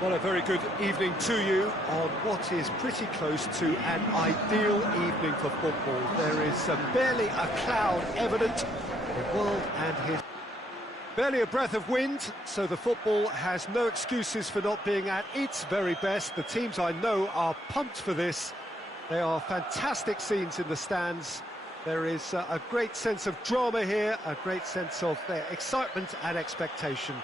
Well, a very good evening to you on what is pretty close to an ideal evening for football. There is barely a cloud evident. The world and his... Barely a breath of wind, so the football has no excuses for not being at its very best. The teams I know are pumped for this. There are fantastic scenes in the stands. There is a great sense of drama here, a great sense of excitement and expectation.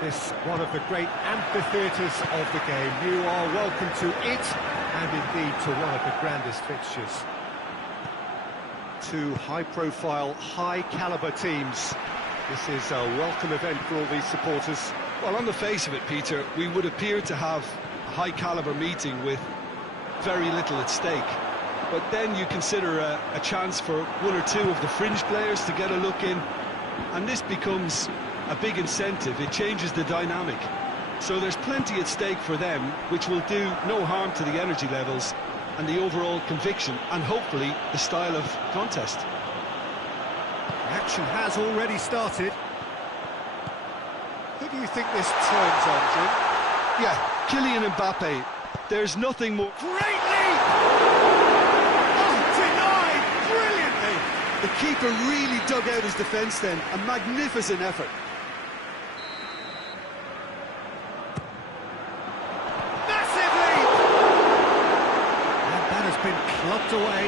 This one of the great amphitheatres of the game. You are welcome to it, and indeed to one of the grandest fixtures. Two high-profile, high-caliber teams. This is a welcome event for all these supporters. Well, on the face of it, Peter, we would appear to have a high-caliber meeting with very little at stake. But then you consider a chance for one or two of the fringe players to get a look in, and this becomes a big incentive. It changes the dynamic. So there's plenty at stake for them, which will do no harm to the energy levels and the overall conviction, and hopefully the style of contest. The action has already started. Who do you think this turns on, Jim? Yeah, Kylian Mbappe. There's nothing more... Great lead! Oh, denied brilliantly! The keeper really dug out his defence then. A magnificent effort. Massive lead! And that has been clubbed away.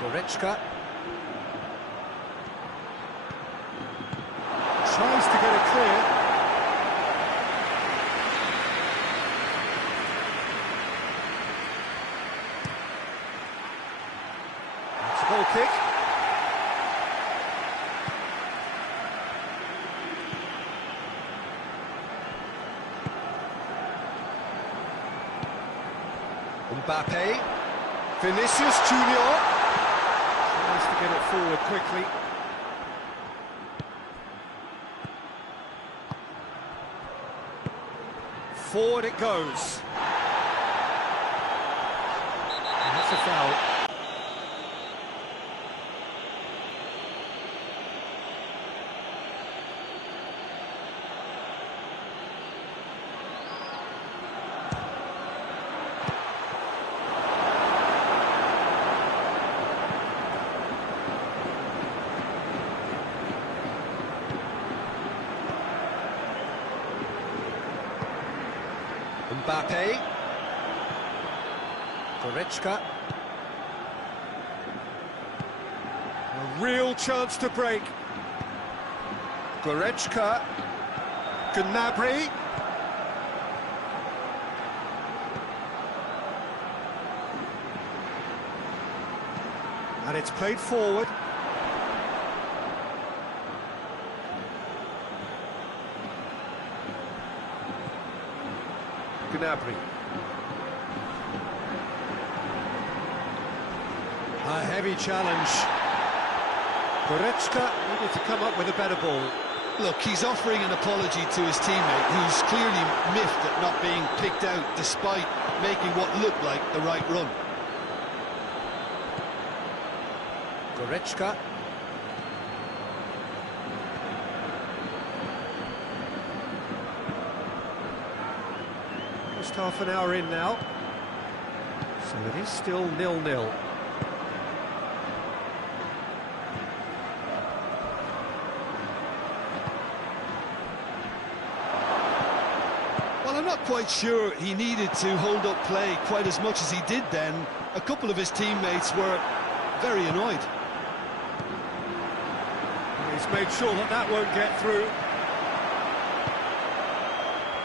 Goretzka tries to get it clear. It's a goal kick. Mbappe, Vinicius Junior. Tries to get it forward quickly. Forward it goes. And that's a foul. Mbappe, Goretzka, a real chance to break. Goretzka, Gnabry, and it's played forward. Gnabry. A heavy challenge. Goretzka needed to come up with a better ball. Look, he's offering an apology to his teammate, who's clearly miffed at not being picked out despite making what looked like the right run. Goretzka. Just half an hour in now, so it is still 0-0. Well, I'm not quite sure he needed to hold up play quite as much as he did then. A couple of his teammates were very annoyed. He's made sure that that won't get through.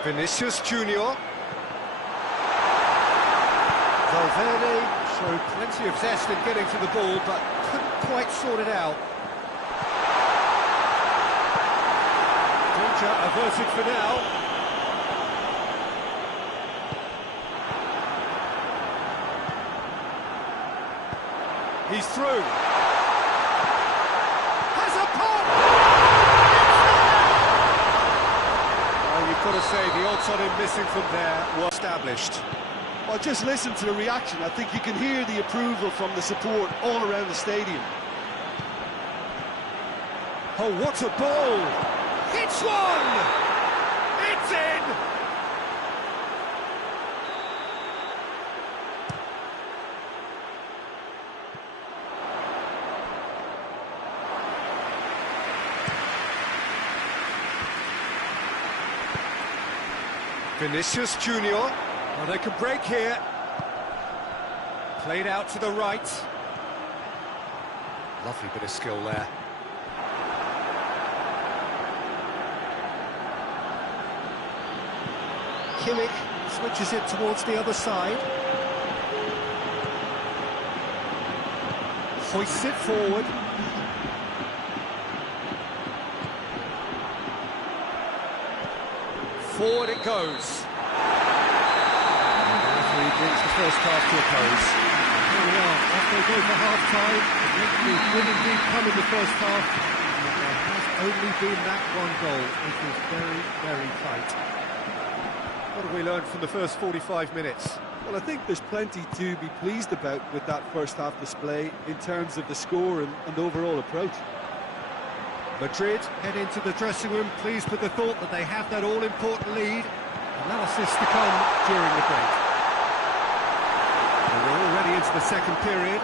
Vinicius Junior. Valverde showed plenty of zest in getting to the ball, but couldn't quite sort it out. Danger averted for now. He's through. to say, the odds on him missing from there were established. Well, just listen to the reaction. I think you can hear the approval from the support all around the stadium. Oh, what a ball! It's one! It's in! Vinicius Junior. Well, they can break here. Played out to the right. Lovely bit of skill there. Kimmich switches it towards the other side. Hoists it forward. Forward it goes. The referee brings the first half to a close. Here we are, off they go for half-time. The will indeed come in the first half. And there has only been that one goal. It was very, very tight. What have we learned from the first 45 minutes? Well, I think there's plenty to be pleased about with that first half display in terms of the score and overall approach. Madrid head into the dressing room pleased with the thought that they have that all-important lead. Analysis to come during the break. And we're already into the second period.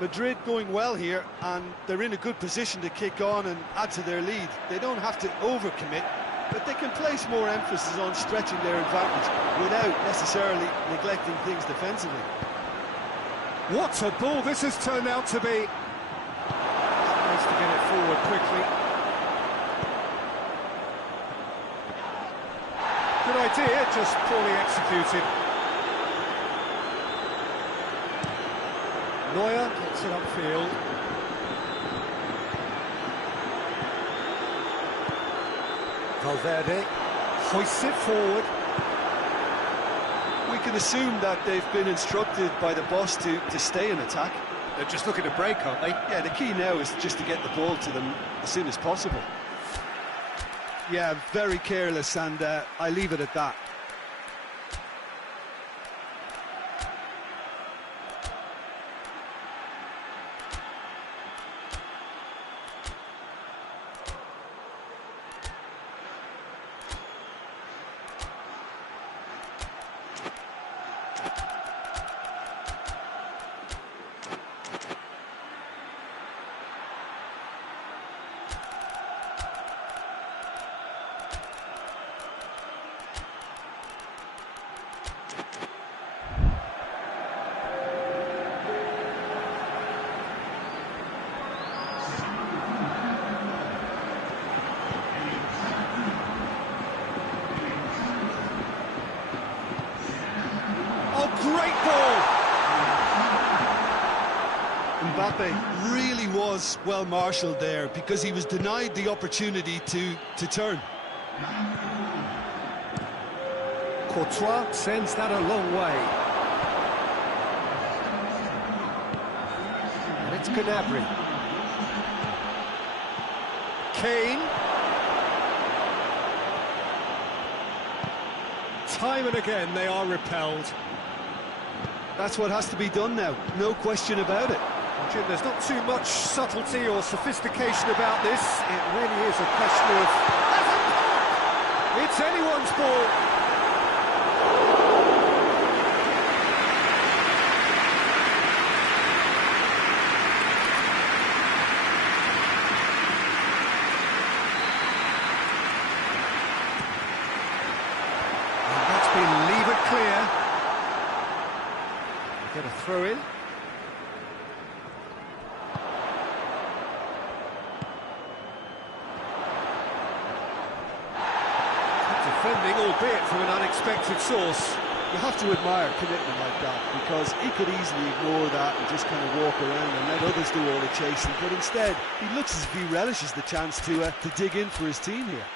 Madrid going well here, and they're in a good position to kick on and add to their lead. They don't have to overcommit, but they can place more emphasis on stretching their advantage without necessarily neglecting things defensively. What a ball this has turned out to be. Nice to get it forward quickly. Good idea, just poorly executed. Neuer gets it upfield. Valverde hoists it forward. We can assume that they've been instructed by the boss to stay in attack. They're just looking to break, aren't they? Yeah, the key now is just to get the ball to them as soon as possible. Yeah, very careless, and I leave it at that. Great ball! Mbappe really was well marshalled there because he was denied the opportunity to turn. Courtois sends that a long way. And it's Gnabry. Kane. Time and again they are repelled. That's what has to be done now, no question about it. Jim, there's not too much subtlety or sophistication about this. It really is a question of... It's anyone's ball. And that's been levered clear. Get a throw in. Defending, albeit from an unexpected source. You have to admire commitment like that, because he could easily ignore that and just kind of walk around and let others do all the chasing, but instead he looks as if he relishes the chance to dig in for his team here.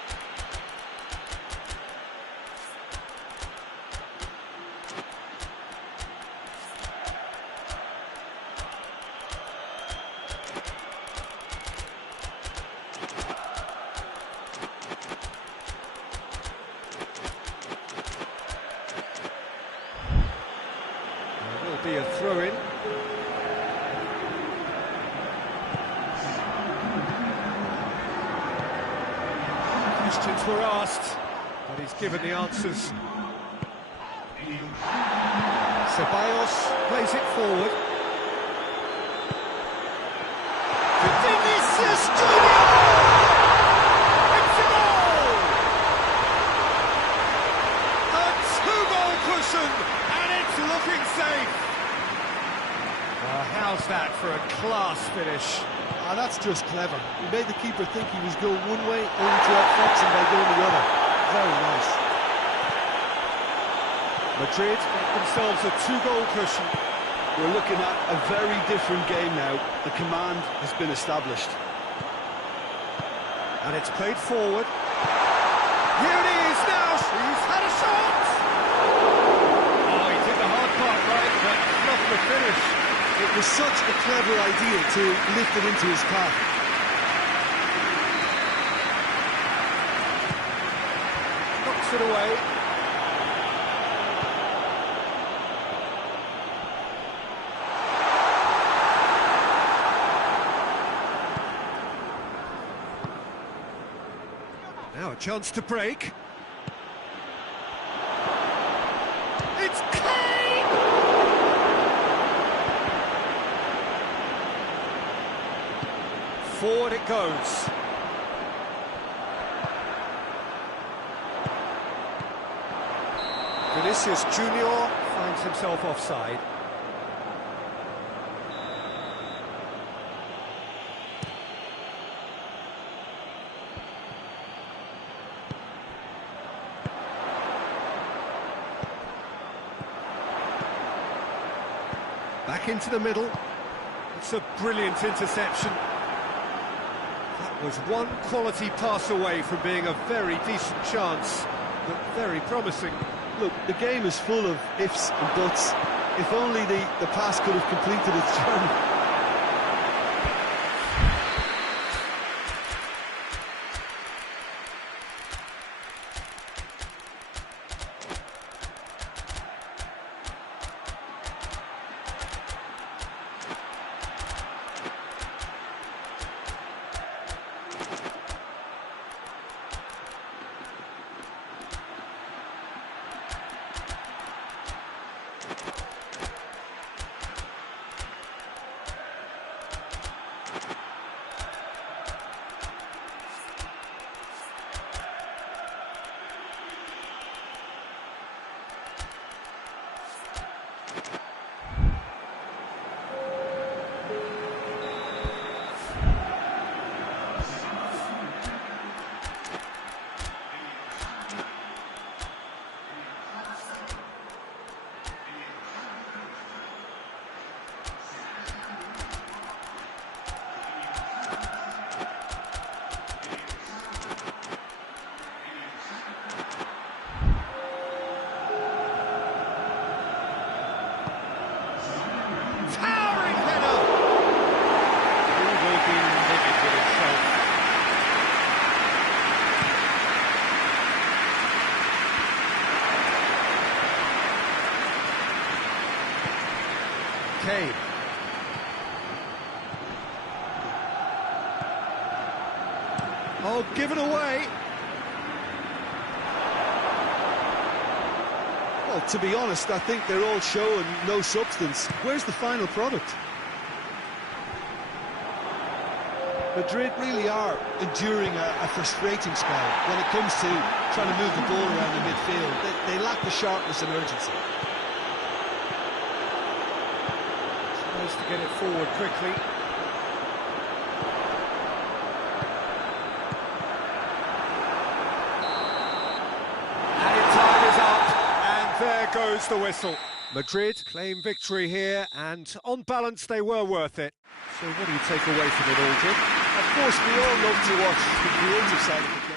questions were asked, but he's given the answers. Ceballos plays it forward. Vinicius Junior! It's a goal! A two-goal cushion, and it's looking safe. Well, how's that for a class finish? Ah, that's just clever. He made the keeper think he was going one way, only to outfox him by going the other. Very nice. Madrid make themselves a two-goal cushion. We're looking at a very different game now. The command has been established. And it's played forward. Here it is now. He's had a shot. Oh, he did the hard part right, but not the finish. It was such a clever idea to lift it into his path. Knocks it away. Now a chance to break. It's Kane! Forward it goes. Vinicius Junior finds himself offside. Back into the middle. It's a brilliant interception. That was one quality pass away from being a very decent chance. Looked very promising. Look, the game is full of ifs and buts. If only the pass could have completed its journey. Kane. Oh, given away. Well, to be honest, I think they're all show and no substance. Where's the final product? Madrid really are enduring a frustrating spell when it comes to trying to move the ball around the midfield. They lack the sharpness and urgency. Tries to get it forward quickly. Added time is up, and there goes the whistle. Madrid claim victory here, and on balance they were worth it. So what do you take away from it all, Jim? Of course, we all love to watch the creative side of the game.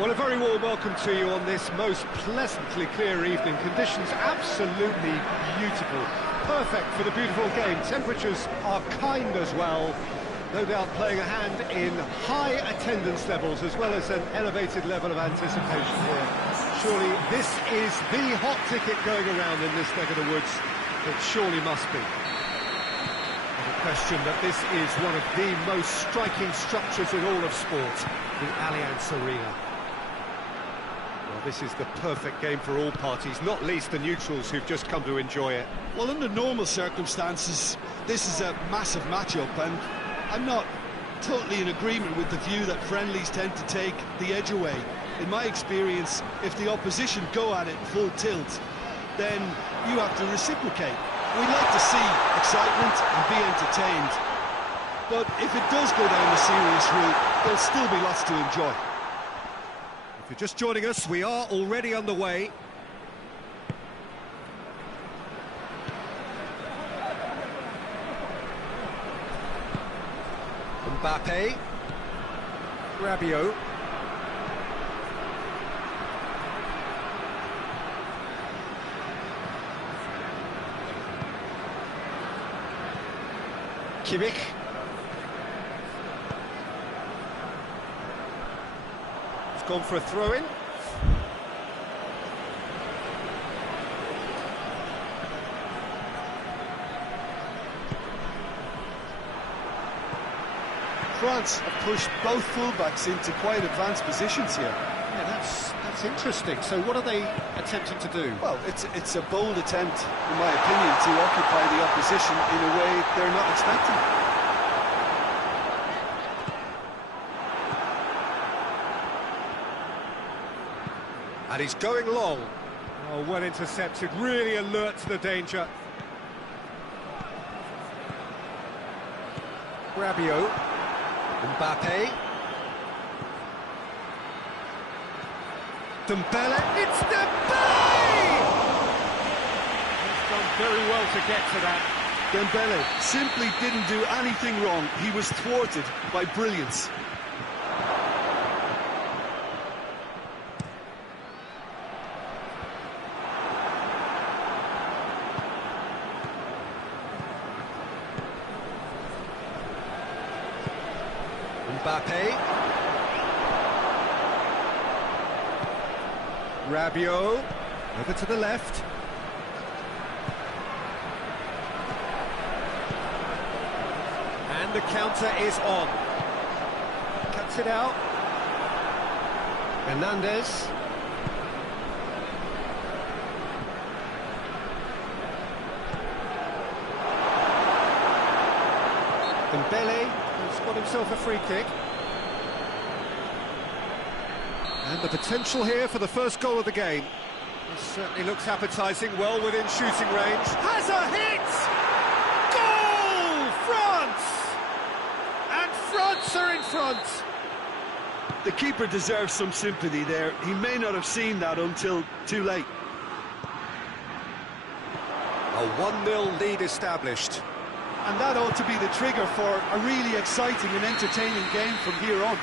Well, a very warm welcome to you on this most pleasantly clear evening. Conditions absolutely beautiful. Perfect for the beautiful game. Temperatures are kind as well. No doubt playing a hand in high attendance levels as well as an elevated level of anticipation here. Surely this is the hot ticket going around in this neck of the woods. It surely must be. No question that this is one of the most striking structures in all of sport, the Allianz Arena. Well, this is the perfect game for all parties, not least the neutrals who've just come to enjoy it. Well, under normal circumstances, this is a massive matchup, and I'm not totally in agreement with the view that friendlies tend to take the edge away. In my experience, if the opposition go at it full tilt, then you have to reciprocate. We like to see excitement and be entertained, but if it does go down the serious route, there'll still be lots to enjoy. If you're just joining us, we are already underway. Mbappe, Rabiot, Kimmich, he's gone for a throw-in. France have pushed both fullbacks into quite advanced positions here. Yeah, that's interesting. So what are they attempting to do? Well, it's a bold attempt, in my opinion, to occupy the opposition in a way they're not expecting. And he's going long. Oh, well intercepted, really alert to the danger. Rabiot, Mbappe, Dembele, it's Dembele! He's done very well to get to that. Dembele simply didn't do anything wrong. He was thwarted by brilliance. Mbappe, Rabiot, over to the left. And the counter is on. Cuts it out. Hernandez. Dembele has got himself a free kick. And the potential here for the first goal of the game. This certainly looks appetising, well within shooting range. Has a hit! Goal! France! And France are in front! The keeper deserves some sympathy there. He may not have seen that until too late. A 1-0 lead established. And that ought to be the trigger for a really exciting and entertaining game from here on.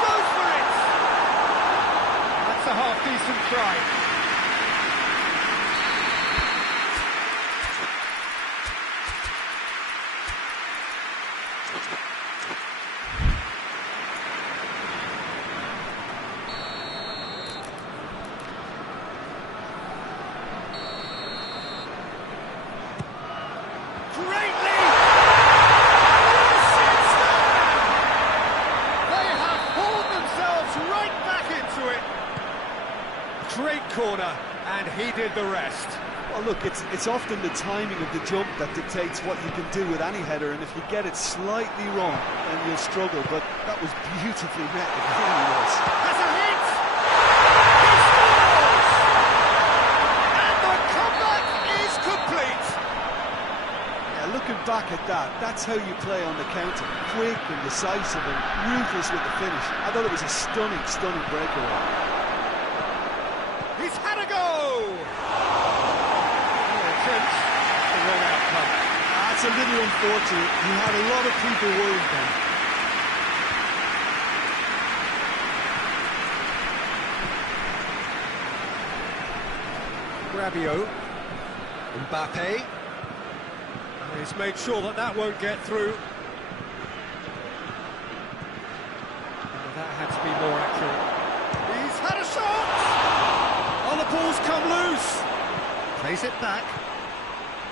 Goes for it! That's a half-decent try. Great corner, and he did the rest. Well, look, it's often the timing of the jump that dictates what you can do with any header, and if you get it slightly wrong, then you'll struggle, but that was beautifully met, it really was. Has a hit! He scores! And the comeback is complete! Yeah, looking back at that, that's how you play on the counter. Quick and decisive and ruthless with the finish. I thought it was a stunning, stunning breakaway. He's had a go! The wrong outcome. That's it's a little unfortunate. He had a lot of people worried then. Rabiot, Mbappe, he's made sure that that won't get through. That had to be more accurate. He's had a shot! Oh, the ball's come loose! Plays it back.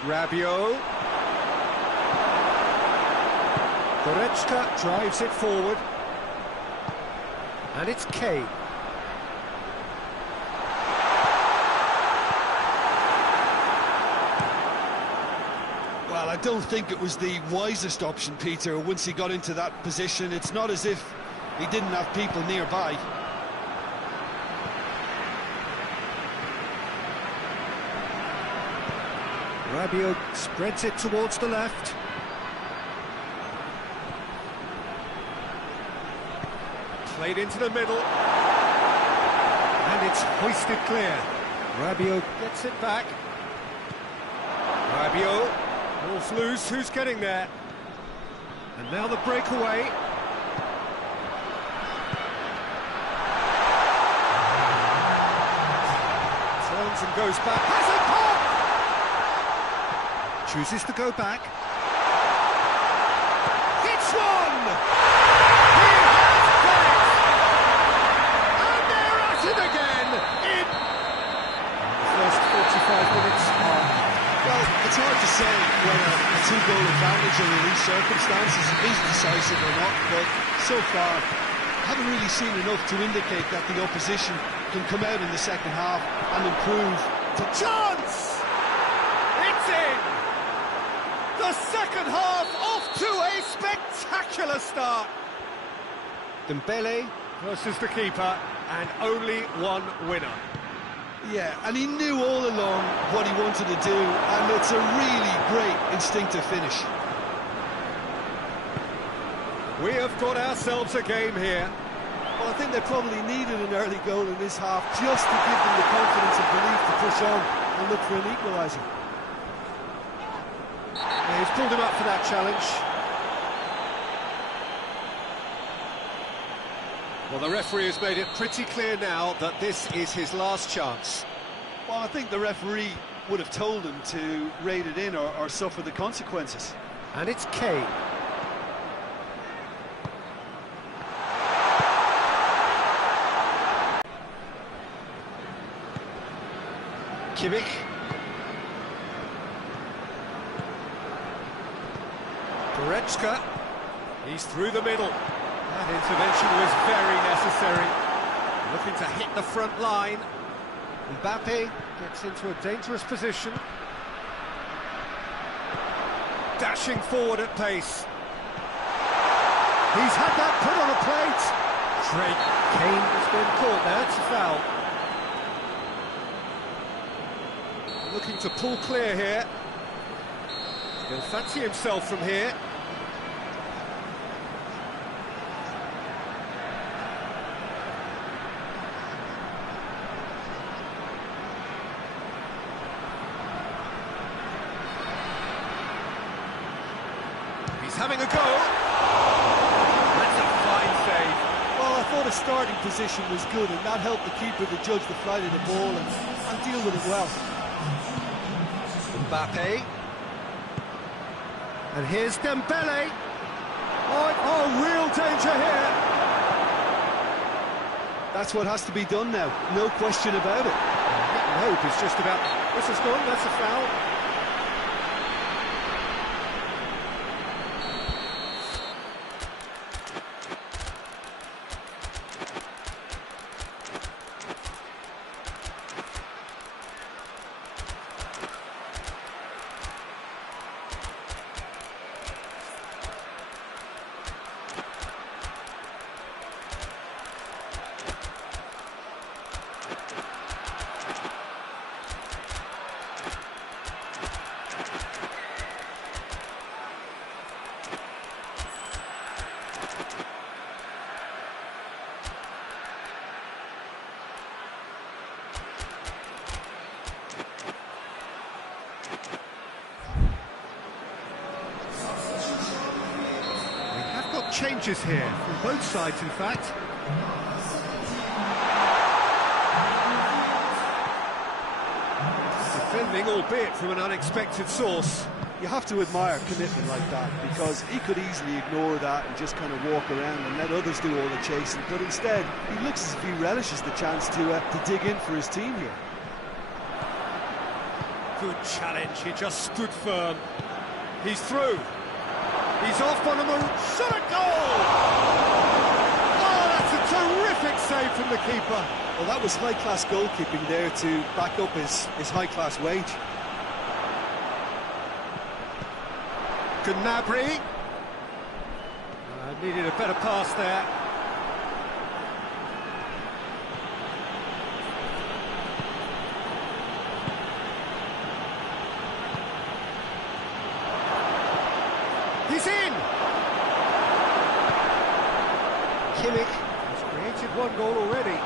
Rabiot. Goretzka drives it forward. And it's Kane. Well, I don't think it was the wisest option, Peter, once he got into that position. It's not as if he didn't have people nearby. Rabiot spreads it towards the left. Played into the middle. And it's hoisted clear. Rabiot gets it back. Rabiot. Ball's loose, who's getting there? And now the breakaway. Turns and goes back. Has a pop! Chooses to go back. Hits one! He has got it! And they're at it again! In the first 45 minutes are... Well, it's hard to say whether a two-goal advantage under these circumstances is decisive or not, but so far, I haven't really seen enough to indicate that the opposition can come out in the second half and improve. To chance! It's in! The second half off to a spectacular start! Dembele versus the keeper, and only one winner. Yeah, and he knew all along what he wanted to do, and it's a really great instinctive finish. We have got ourselves a game here. Well, I think they probably needed an early goal in this half just to give them the confidence and belief to push on and look for an equaliser. Yeah, he's pulled him up for that challenge. Well, the referee has made it pretty clear now that this is his last chance. Well, I think the referee would have told him to rate it in or suffer the consequences. And it's Kane. Kimmich. Goretzka. He's through the middle. That intervention was very necessary. Looking to hit the front line. Mbappe gets into a dangerous position. Dashing forward at pace. He's had that put on a plate. Drake. Kane has been caught there, it's a foul. Looking to pull clear here. He'll fancy himself from here. He's having a go. That's a fine save. Well, I thought his starting position was good, and that helped the keeper to judge the flight of the ball and deal with it well. Mbappe. And here's Dembele. Oh, real danger here. That's what has to be done now, no question about it. Hope is just about... This is gone, that's a foul. Changes here, from both sides in fact. Defending, albeit from an unexpected source. You have to admire commitment like that, because he could easily ignore that and just kind of walk around and let others do all the chasing, but instead he looks as if he relishes the chance to dig in for his team here. Good challenge, he just stood firm. He's through. He's off on a shot at goal! Oh, that's a terrific save from the keeper. Well, that was high-class goalkeeping there to back up his high-class wage. Gnabry. Needed a better pass there. He's in! Kimmich has created one goal already.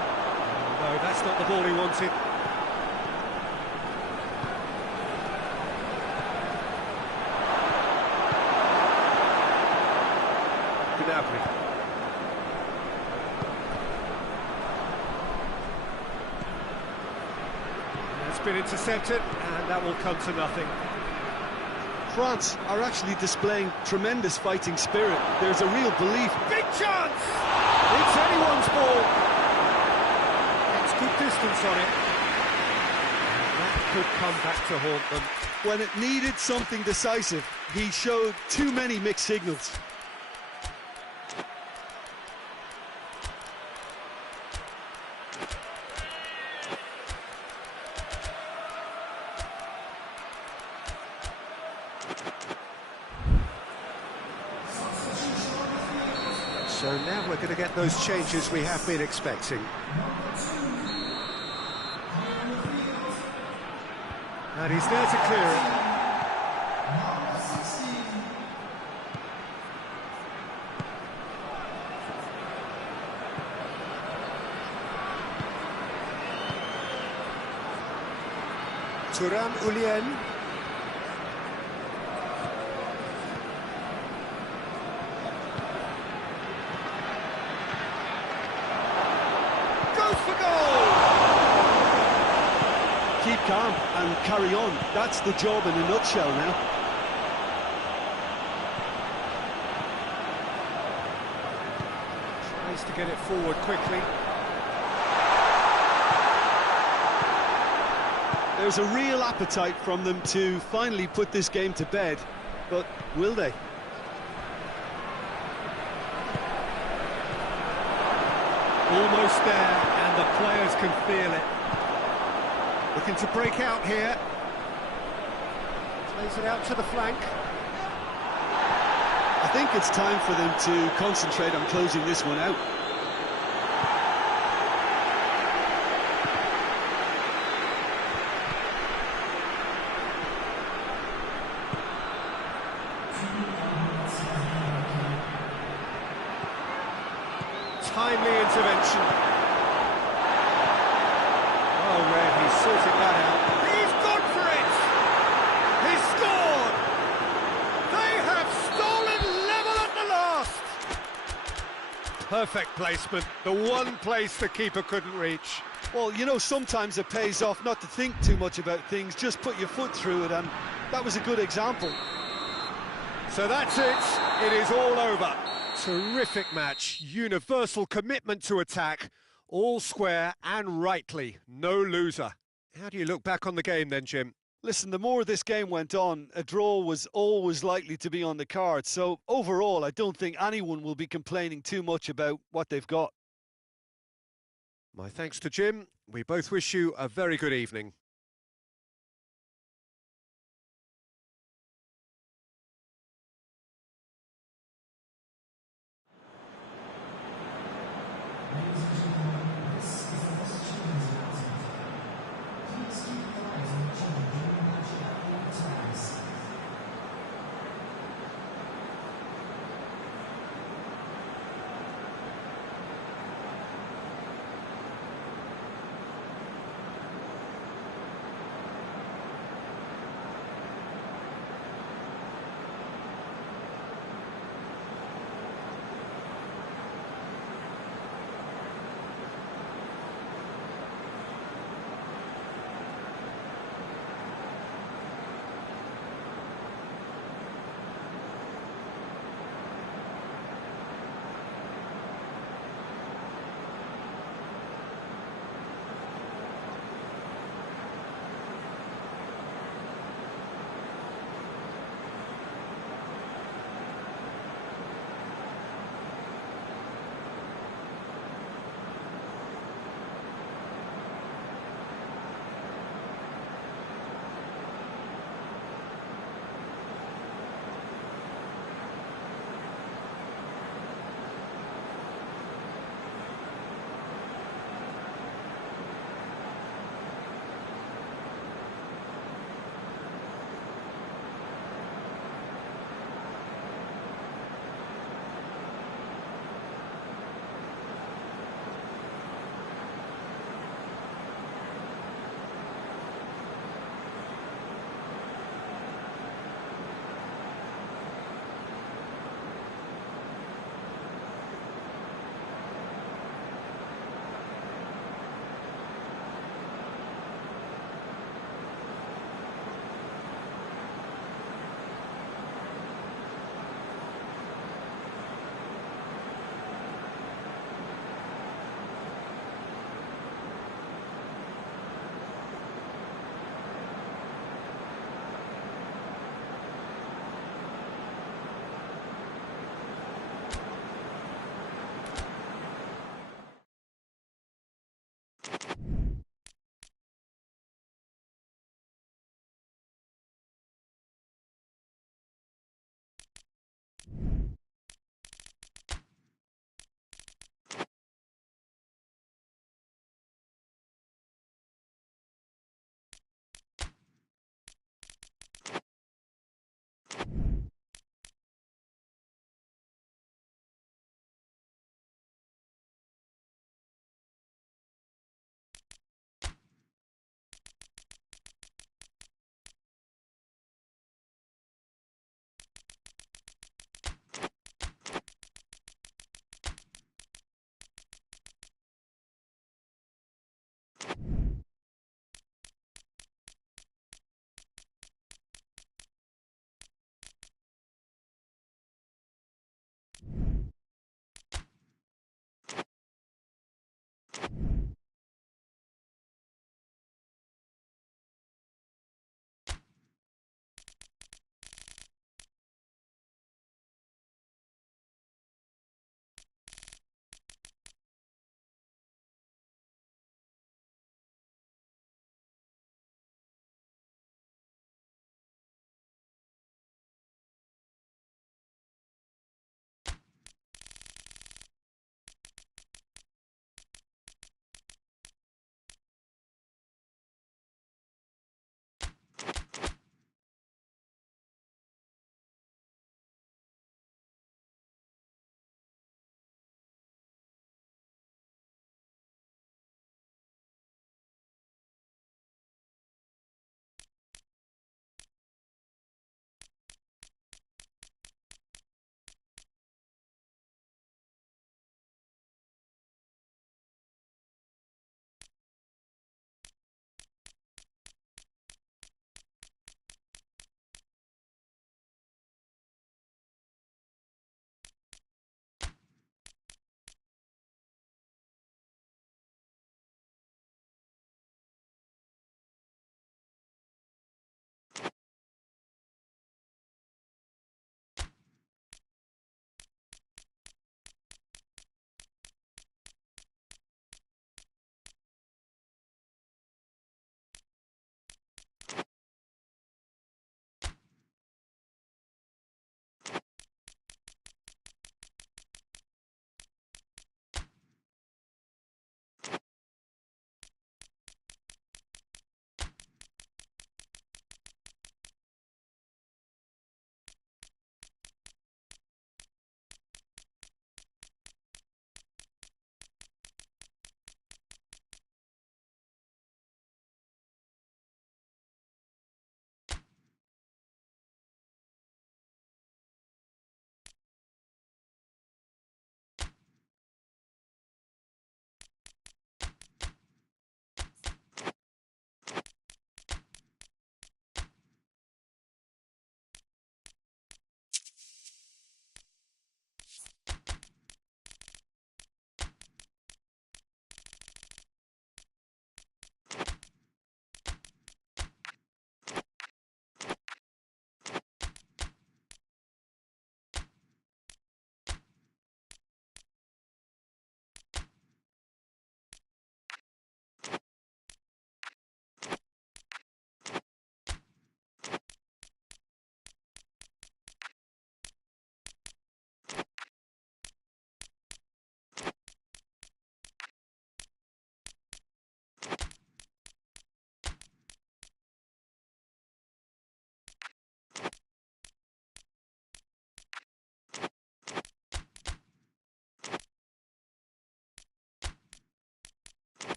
No, that's not the ball he wanted. Gnabry. It's been intercepted, and that will come to nothing. France are actually displaying tremendous fighting spirit. There's a real belief. Big chance! It's anyone's ball. It's good distance on it. And that could come back to haunt them. When it needed something decisive, he showed too many mixed signals. So now we're going to get those changes we have been expecting. And he's there to clear it. Thuram. For goal! Keep calm and carry on. That's the job in a nutshell now. Tries to get it forward quickly. There's a real appetite from them to finally put this game to bed, but will they? Almost there, and the players can feel it. Looking to break out here. Plays it out to the flank. I think it's time for them to concentrate on closing this one out. Timely intervention. Oh, Red, he's sorted that out. He's gone for it! He's scored! They have stolen level at the last! Perfect placement, the one place the keeper couldn't reach. Well, you know, sometimes it pays off not to think too much about things, just put your foot through it, and that was a good example. So that's it, it is all over. Terrific match, universal commitment to attack, all square and rightly, no loser. How do you look back on the game then, Jim? Listen, the more this game went on, a draw was always likely to be on the cards, so overall I don't think anyone will be complaining too much about what they've got. My thanks to Jim. We both wish you a very good evening.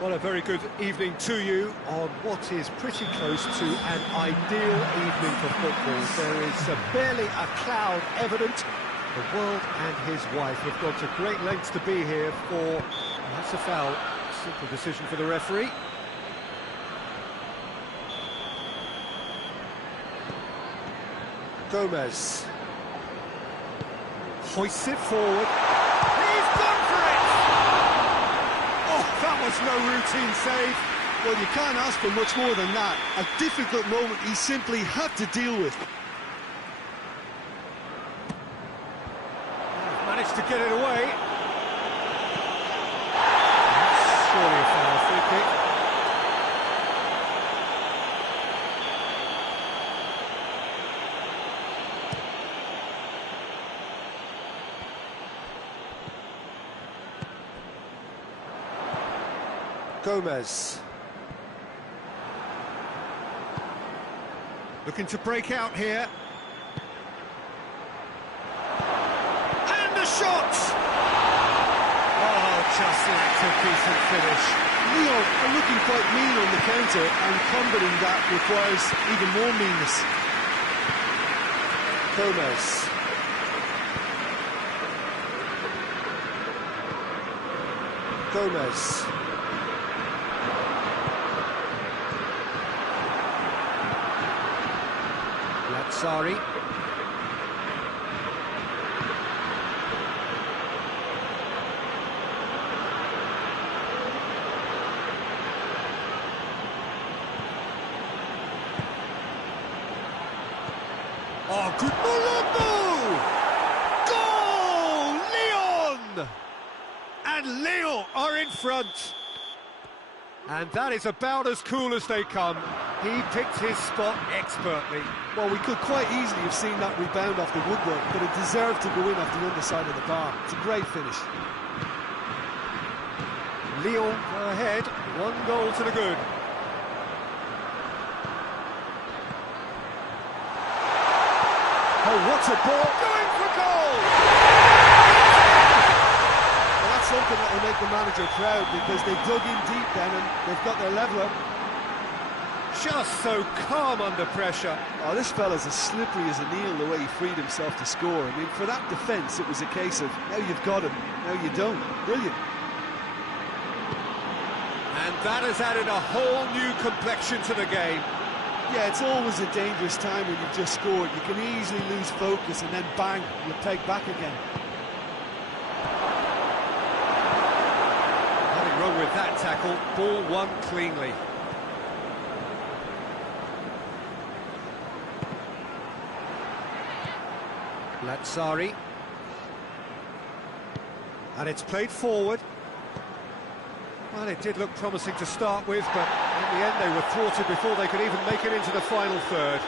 Well, a very good evening to you on what is pretty close to an ideal evening for football. There is barely a cloud evident. The world and his wife have gone to great lengths to be here for... That's a foul. Simple decision for the referee. Gomez. Hoists it forward. He's gone for it! Oh, that was no routine save. Well, you can't ask for much more than that. A difficult moment he simply had to deal with. Managed to get it away. Surely a foul, free kick. Gomez. Looking to break out here. And the shot! Oh, just lacked a decent finish. Lyon are looking quite mean on the counter, and combating that requires even more meanness. Gomez. Gomez. Sorry. Oh, good Goal! Lyon! And Lyon are in front. And that is about as cool as they come. He picked his spot expertly. Well, we could quite easily have seen that rebound off the woodwork, but it deserved to go in off the underside of the bar. It's a great finish. Lyon go ahead, 1 goal to the good. Oh, what a ball! Going for goal! Well, that's something that will make the manager proud, because they dug in deep then and they've got their leveller. Just so calm under pressure. Oh, this fella's as slippery as a eel, the way he freed himself to score. I mean, for that defence, it was a case of, now you've got him, now you don't. Brilliant. And that has added a whole new complexion to the game. Yeah, it's always a dangerous time when you've just scored. You can easily lose focus and then bang, you peg back again. Nothing wrong with that tackle. Ball won cleanly. Lazzari. And it's played forward. Well, it did look promising to start with, but in the end they were thwarted before they could even make it into the final third.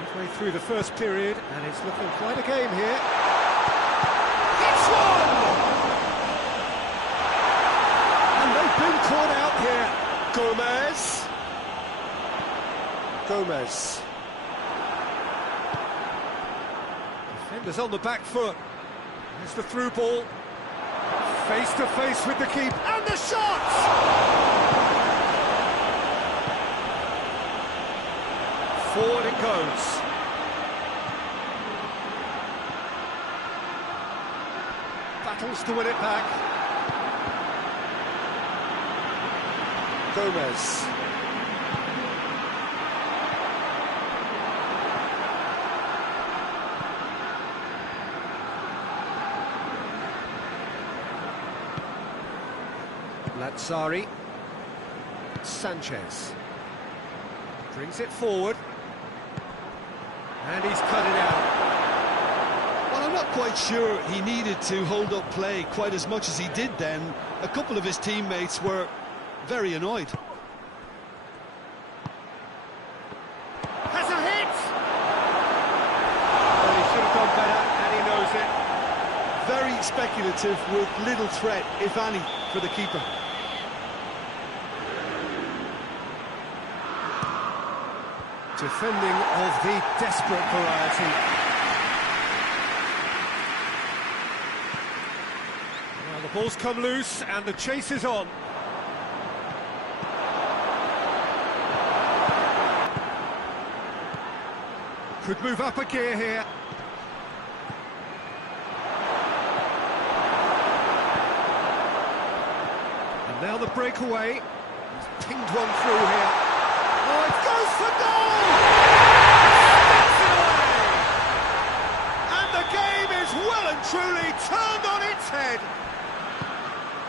Midway through the first period, and it's looking quite a game here. It's one! And they've been caught out here. Gomez. Gomez. Defenders on the back foot. There's the through ball. Face to face with the keeper. And the shot! Forward it goes. Battles to win it back. Gomez. Lazzari. Sanchez. Brings it forward. And he's cut it out. Well, I'm not quite sure he needed to hold up play quite as much as he did then. A couple of his teammates were very annoyed. Has a hit! Well, he should have done better, and he knows it. Very speculative with little threat, if any, for the keeper. Defending of the desperate variety. Ball's come loose and the chase is on. Could move up a gear here. And now the breakaway. He's pinged one through here. Oh, it goes for goal! Steps it away! And the game is well and truly turned on its head.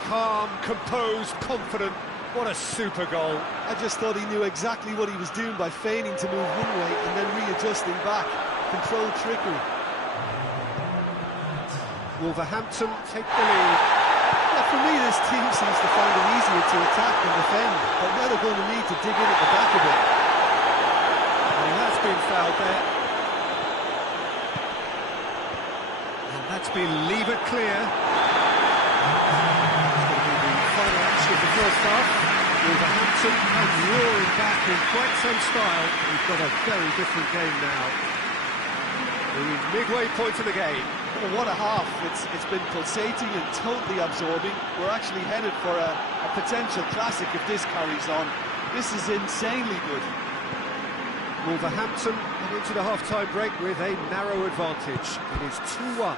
Calm, composed, confident. What a super goal. I just thought he knew exactly what he was doing by feigning to move one way and then readjusting back. Controlled trickery. Wolverhampton take the lead. Yeah, for me, this team seems to find it easier to attack than defend, but now they're going to need to dig in at the back of it. And he has been fouled there. And that's been leave it clear. Final action of the first half. Wolverhampton come roaring back in quite some style. We've got a very different game now. The midway point of the game. Well, what a half. It's been pulsating and totally absorbing. We're actually headed for a potential classic if this carries on. This is insanely good. Wolverhampton into the half-time break with a narrow advantage. It is 2-1.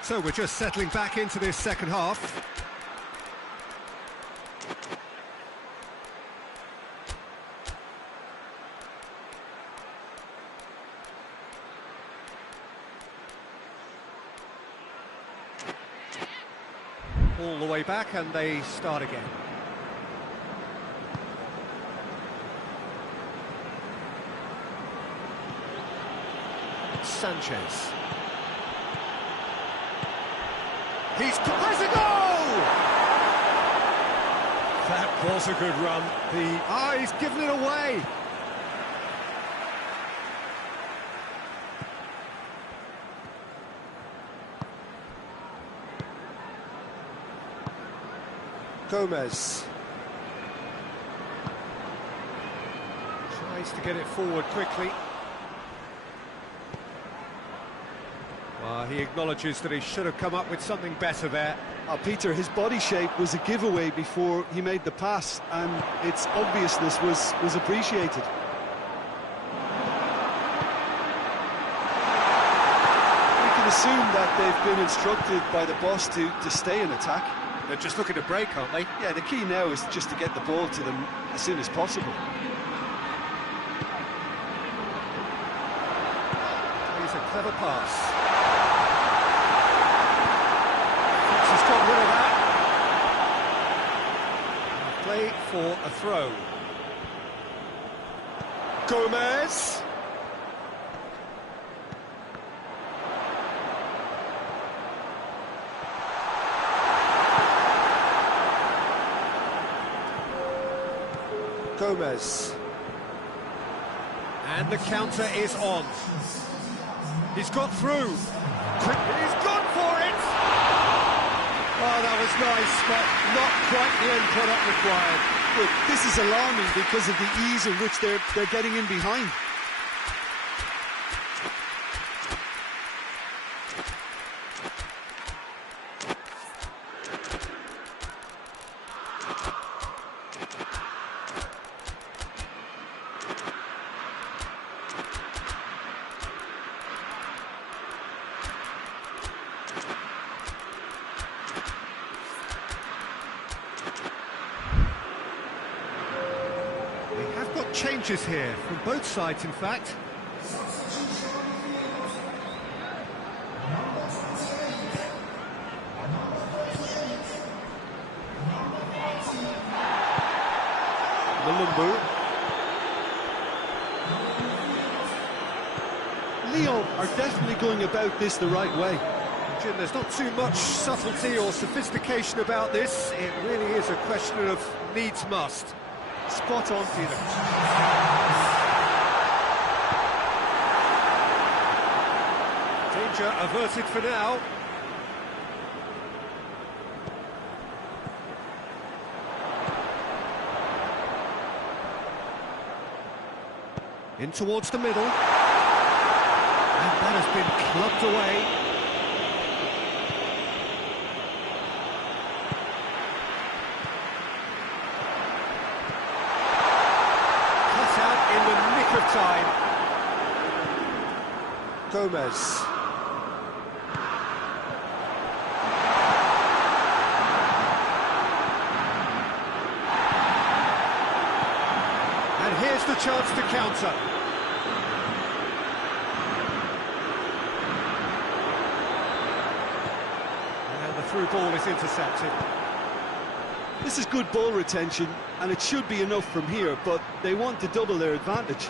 So we're just settling back into this second half. All the way back and they start again. Sanchez. There's a goal! That was a good run. He's given it away. Gomez tries to get it forward quickly. He acknowledges that he should have come up with something better there. Peter, his body shape was a giveaway before he made the pass, and its obviousness was appreciated. We can assume that they've been instructed by the boss to stay in attack. They're just looking to break, aren't they? Yeah, the key now is just to get the ball to them as soon as possible. He's a clever pass. He's got rid of that. Play for a throw. Gomez. Gomez. And the counter is on. He's got through. He's gone for it! Oh, that was nice, but not quite the end product required. Look, this is alarming because of the ease in which they're getting in behind. Changes here from both sides, in fact. Malumbu. Lyon are definitely going about this the right way. Jim, there's not too much subtlety or sophistication about this. It really is a question of needs must. Spot on, Peter. Danger averted for now. In towards the middle. And that has been clubbed away. time. Gomez. And here's the chance to counter. And the through ball is intercepted. This is good ball retention, and it should be enough from here, but they want to double their advantage.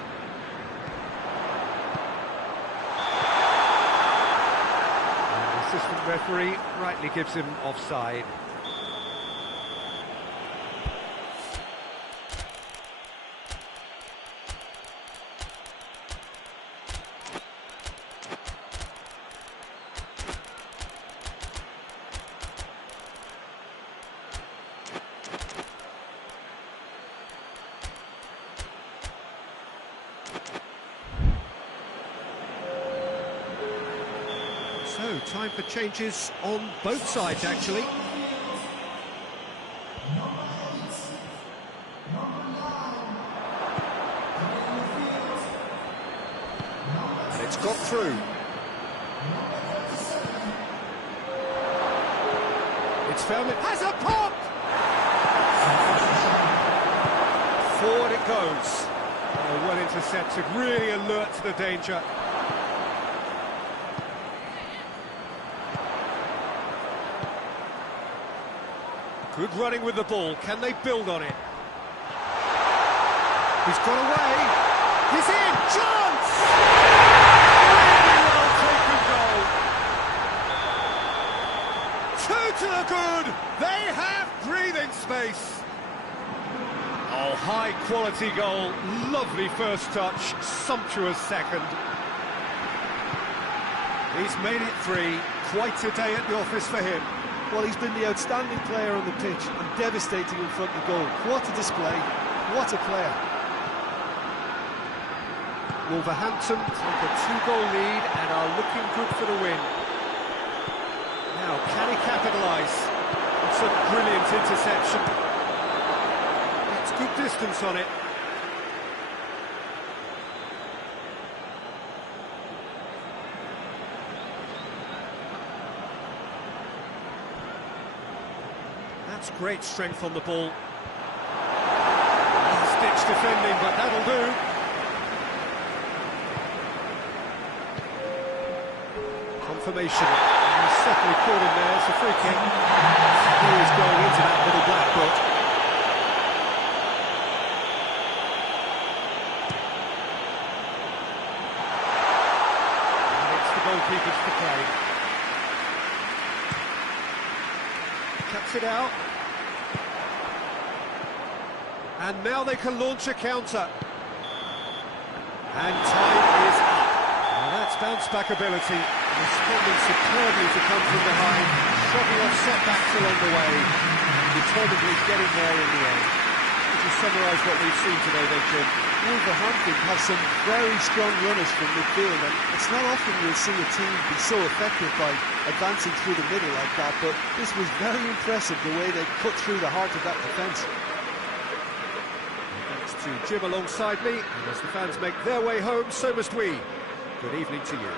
And the assistant referee rightly gives him offside. So, time for changes on both sides, actually. And it's got through. It's found it. Has a pop! Forward it goes. Oh, well intercepted, really alert to the danger. Good running with the ball. Can they build on it? He's got away. He's in. Chance! Really well taken goal. 2 to the good. They have breathing space. Oh, high quality goal. Lovely first touch. Sumptuous second. He's made it 3. Quite a day at the office for him. Well, he's been the outstanding player on the pitch and devastating in front of goal. What a display, what a player. Wolverhampton take a 2-goal lead and are looking good for the win. Now, can he capitalise? It's a brilliant interception. It's good distance on it. That's great strength on the ball. Stitch defending, but that'll do. Confirmation. He's certainly caught him there. It's a free kick. He is going into that little black book. And it's the goalkeepers to play. Cuts it out. And now they can launch a counter. And time is up. Now that's bounce-back ability. Responding superbly to come from behind. Shrugging off setbacks along the way. And determinedly getting there in the end. Would you summarise what we've seen today, then, Jim? Wolverhampton have some very strong runners from midfield, and it's not often you'll see a team be so effective by advancing through the middle like that, but this was very impressive, the way they cut through the heart of that defence. Thanks to Jim alongside me, and as the fans make their way home, so must we. Good evening to you.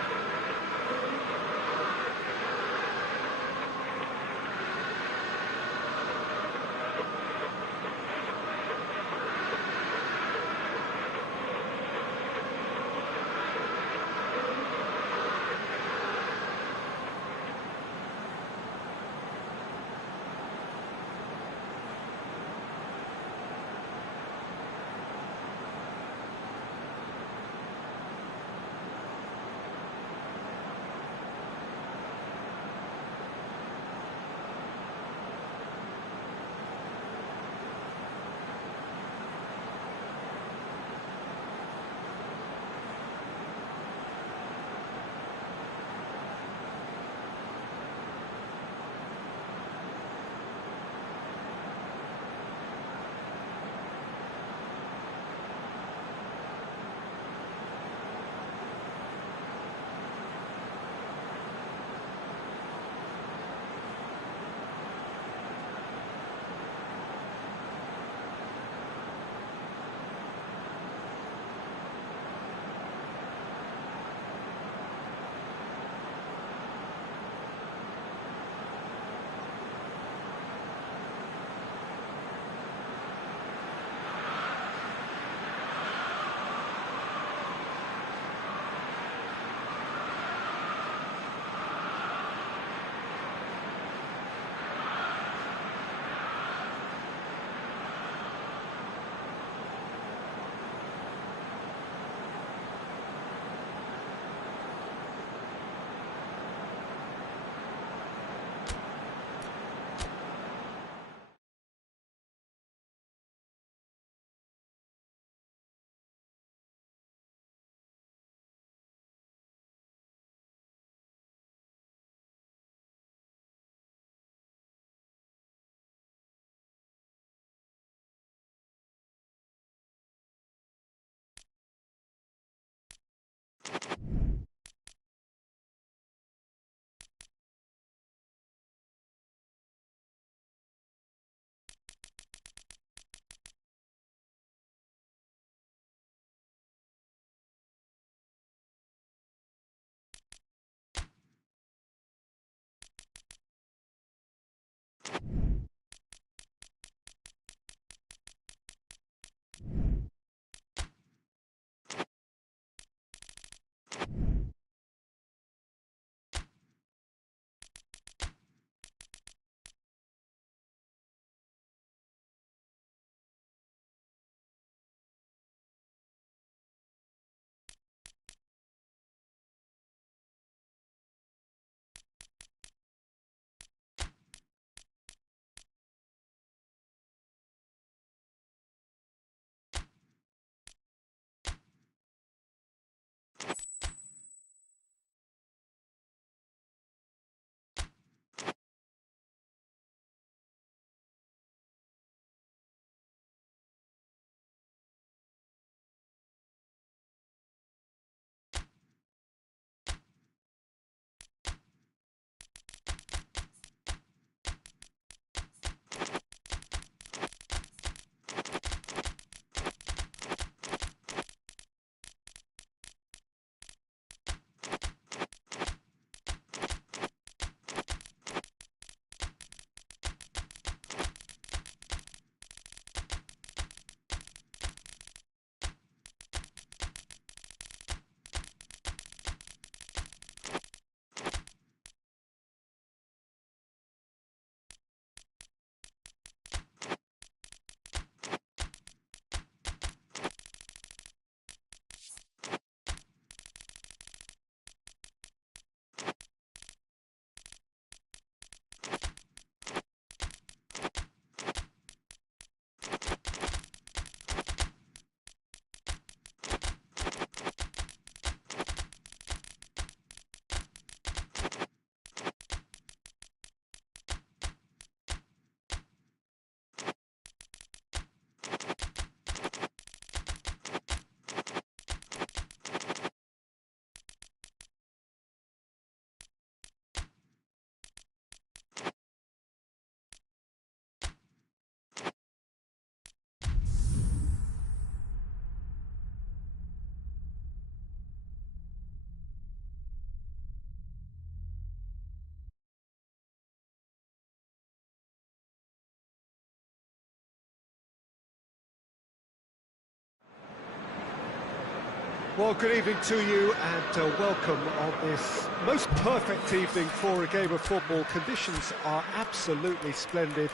Well, good evening to you and welcome on this most perfect evening for a game of football. Conditions are absolutely splendid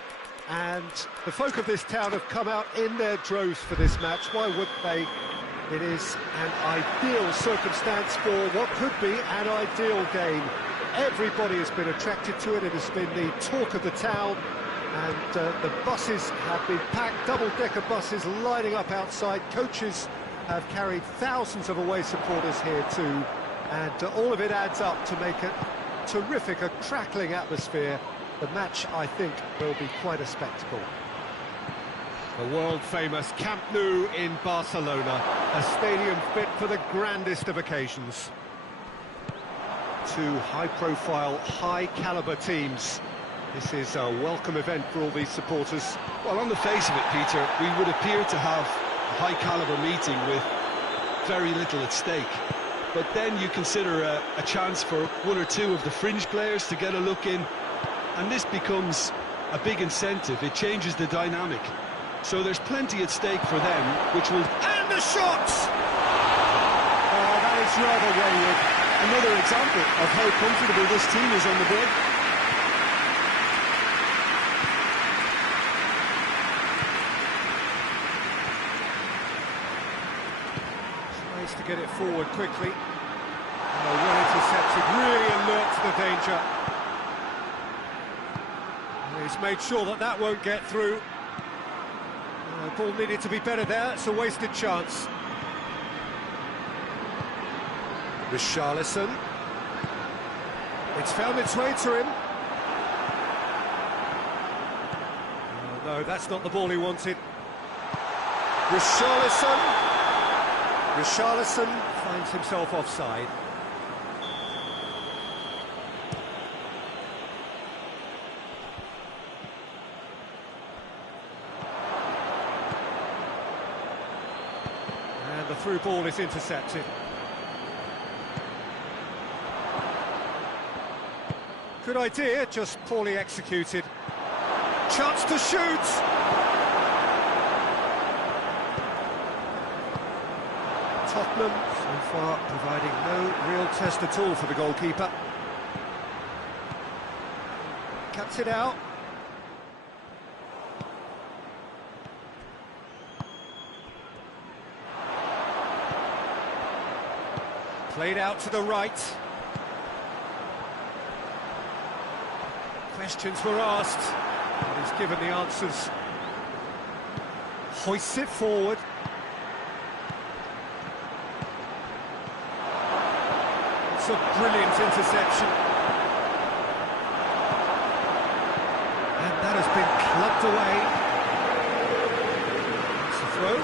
and the folk of this town have come out in their droves for this match. Why wouldn't they? It is an ideal circumstance for what could be an ideal game. Everybody has been attracted to it. It has been the talk of the town and the buses have been packed, double-decker buses lining up outside. Coaches have carried thousands of away supporters here too, and all of it adds up to make a terrific, a crackling atmosphere. The match, I think, will be quite a spectacle. The world-famous Camp Nou in Barcelona, a stadium fit for the grandest of occasions. Two high-profile, high-caliber teams. This is a welcome event for all these supporters. Well, on the face of it, Peter, we would appear to have a high-caliber meeting with very little at stake. But then you consider a chance for one or two of the fringe players to get a look in, and this becomes a big incentive. It changes the dynamic. So there's plenty at stake for them, which will... And the shot! That is rather wayward. Another example of how comfortable this team is on the break. To get it forward quickly. Oh, well intercepted, really alert to the danger. He's made sure that that won't get through. Ball needed to be better there, it's a wasted chance. Richarlison. It's found its way to him. Oh, no, that's not the ball he wanted. Richarlison finds himself offside. And the through ball is intercepted. Good idea, just poorly executed. Chance to shoot! Tottenham so far providing no real test at all for the goalkeeper. Cuts it out. Played out to the right. Questions were asked, and he's given the answers. Hoists it forward. It's a brilliant interception. And that has been clubbed away. It's a throw.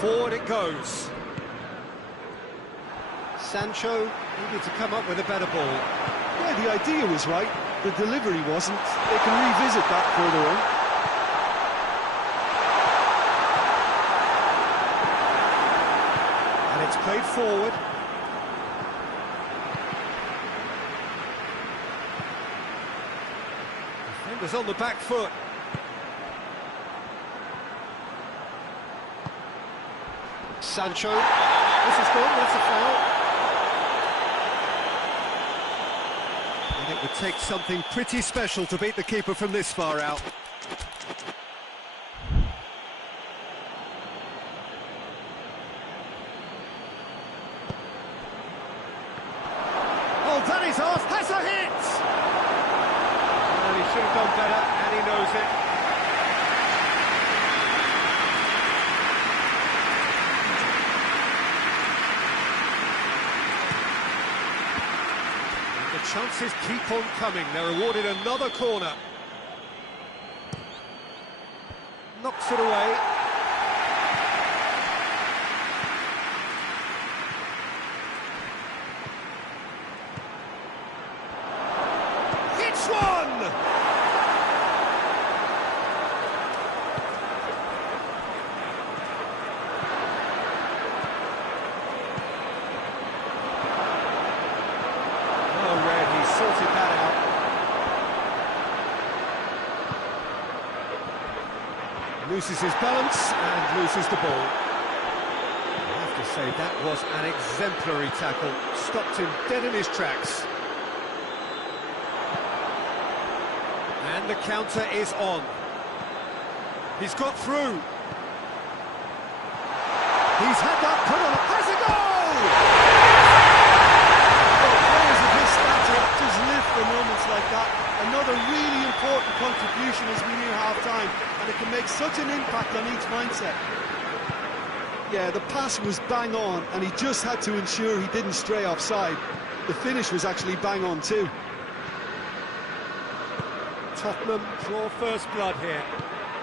Forward it goes. Sancho needed to come up with a better ball. Yeah, the idea was right, the delivery wasn't. They can revisit that further on. And it's played forward. Defenders on the back foot. Sancho, this is gone, that's a foul. And it would take something pretty special to beat the keeper from this far out. Oh, that is off, has a hit! And he should have done better, and he knows it. chances keep on coming. They're awarded another corner. Knocks it away. Hits one! Oh, Red, he sorted that out. Loses his balance and loses the ball. I have to say, that was an exemplary tackle. Stopped him dead in his tracks. And the counter is on. He's got through. He's had that put on. Has a goal! Well, players of his stature just live for moments like that. Another really important contribution as we near half-time, and it can make such an impact on each mindset. Yeah, the pass was bang on, and he just had to ensure he didn't stray offside. The finish was actually bang on too. Tottenham draw first blood here.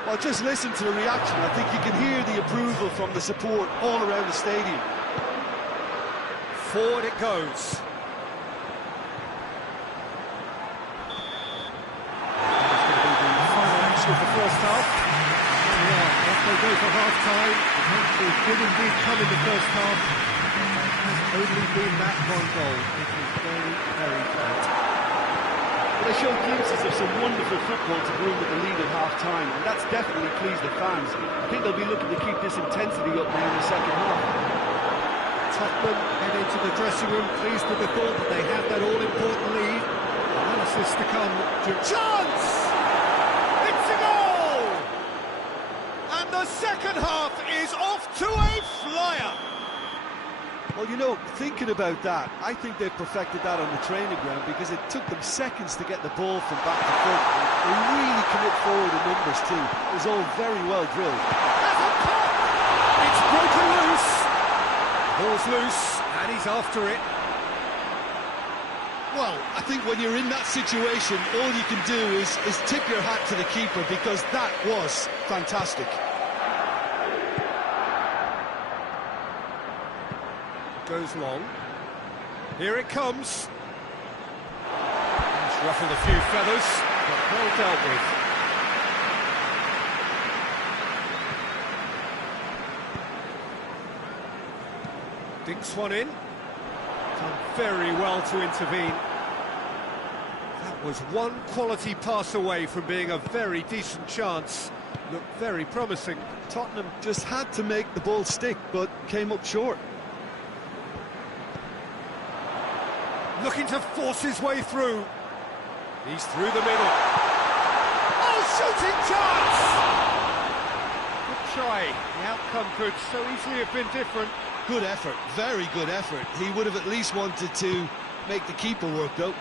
Well, just listen to the reaction. I think you can hear the approval from the support all around the stadium. Forward it goes. Of the first half. Yeah, off they go for half-time. It did indeed come in the first half. It has only been that one goal. It is very, very close. But they showed glimpses of some wonderful football to go with the lead at half-time, and that's definitely pleased the fans. I think they'll be looking to keep this intensity up now in the second half. Tottenham head into the dressing room, pleased with the thought that they have that all-important lead. Analysis to come. Chance! It's a goal! And the second half is off to a flyer! Well, you know, thinking about that, I think they perfected that on the training ground because it took them seconds to get the ball from back to front. They really commit forward in numbers too. It was all very well drilled. That's a pop! It's broken loose! Ball's loose, and he's after it. Well, I think when you're in that situation, all you can do is tip your hat to the keeper because that was fantastic. Goes long. Here it comes. He's ruffled a few feathers, but well dealt with. Dinks one in. Done very well to intervene. That was one quality pass away from being a very decent chance. Looked very promising. Tottenham just had to make the ball stick, but came up short. Looking to force his way through. He's through the middle. Oh, shooting chance! Good try. The outcome could so easily have been different. Good effort, very good effort. He would have at least wanted to make the keeper work, though.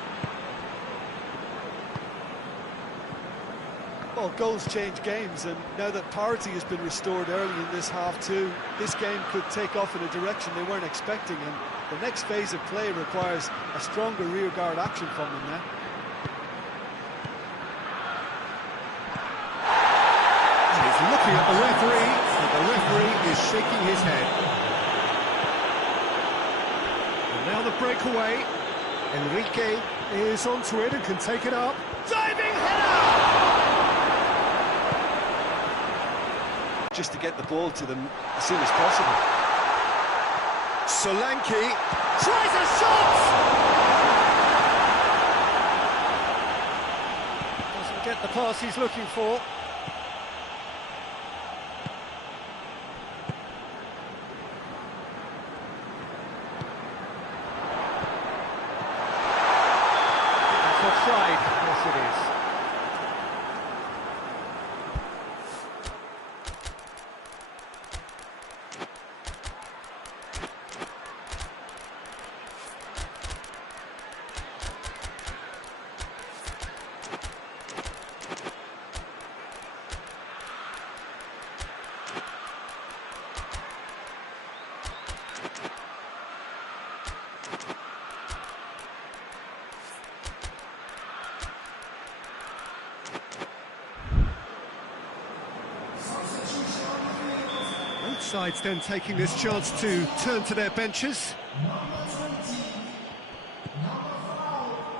Well, goals change games, and now that parity has been restored early in this half too, this game could take off in a direction they weren't expecting, and the next phase of play requires a stronger rearguard action from them now. And he's looking at the referee, and the referee is shaking his head. And now the breakaway. Enrique is onto it and can take it up. Diving header! Just to get the ball to them as soon as possible. Solanke tries a shot! Doesn't get the pass he's looking for. That's offside. Yes, it is. Both sides then taking this chance to turn to their benches.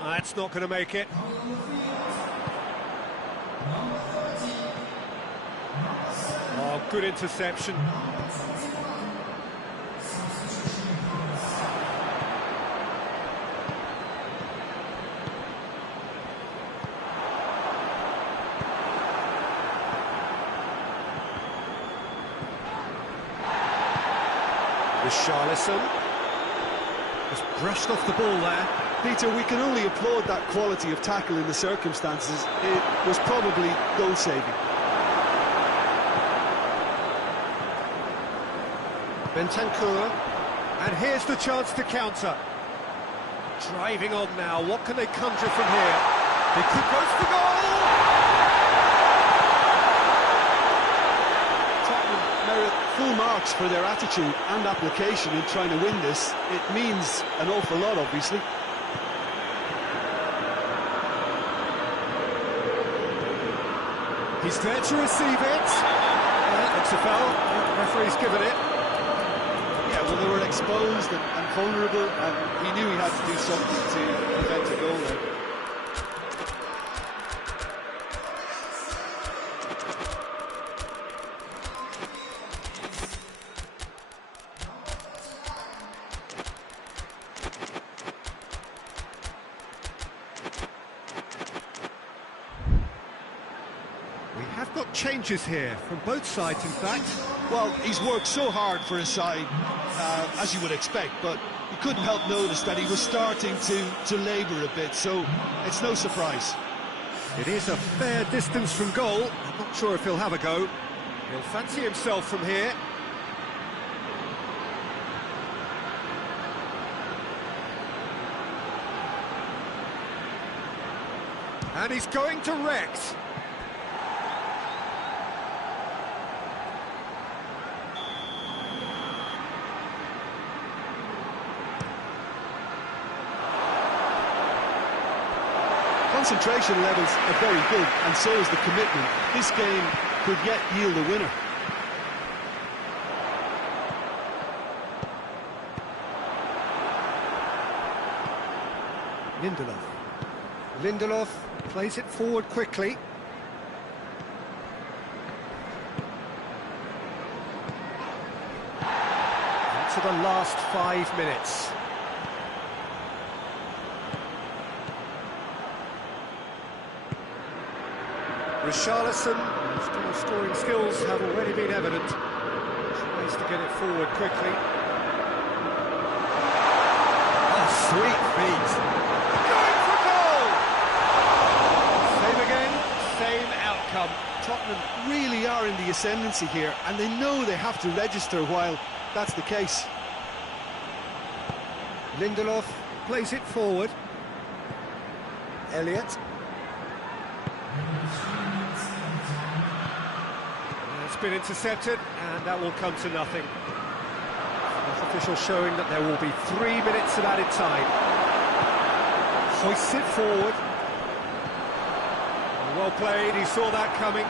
That's not going to make it. Oh, good interception. Richarlison has brushed off the ball there. Peter, we can only applaud that quality of tackle in the circumstances. It was probably goal-saving. Bentancur, and here's the chance to counter. Driving on now, what can they conjure from here? They could go for the goal! Tottenham merit full marks for their attitude and application in trying to win this. It means an awful lot, obviously. He's there to receive it. Looks a foul. The referee's given it. Yeah, well, they were exposed and vulnerable, and he knew he had to do something to prevent a goal there. We have got changes here from both sides, in fact. Well, he's worked so hard for his side, as you would expect, but you couldn't help notice that he was starting to labour a bit, so it's no surprise. It is a fair distance from goal. I'm not sure if he'll have a go. He'll fancy himself from here. And he's going direct. Concentration levels are very good, and so is the commitment. This game could yet yield a winner. Lindelof plays it forward quickly. Into the last 5 minutes. Richarlison, his scoring skills have already been evident. Tries to get it forward quickly. Oh, sweet feet. Going for goal! Same again, same outcome. Tottenham really are in the ascendancy here, and they know they have to register while that's the case. Lindelof plays it forward. Elliott. It's been intercepted, and that will come to nothing. The official showing that there will be 3 minutes of added time. Hoists it forward. Well played, he saw that coming.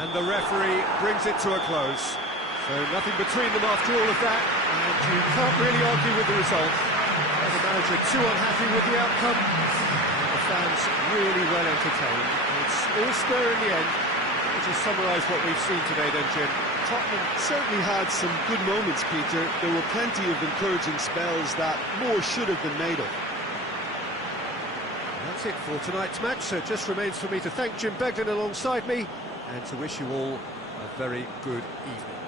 And the referee brings it to a close. So nothing between them after all of that, and you can't really argue with the result. The manager too unhappy with the outcome. The fans really well entertained. It's all square in the end. We'll just summarise what we've seen today then, Jim. Tottenham certainly had some good moments, Peter. There were plenty of encouraging spells that more should have been made of. That's it for tonight's match, so it just remains for me to thank Jim Begden alongside me and to wish you all a very good evening.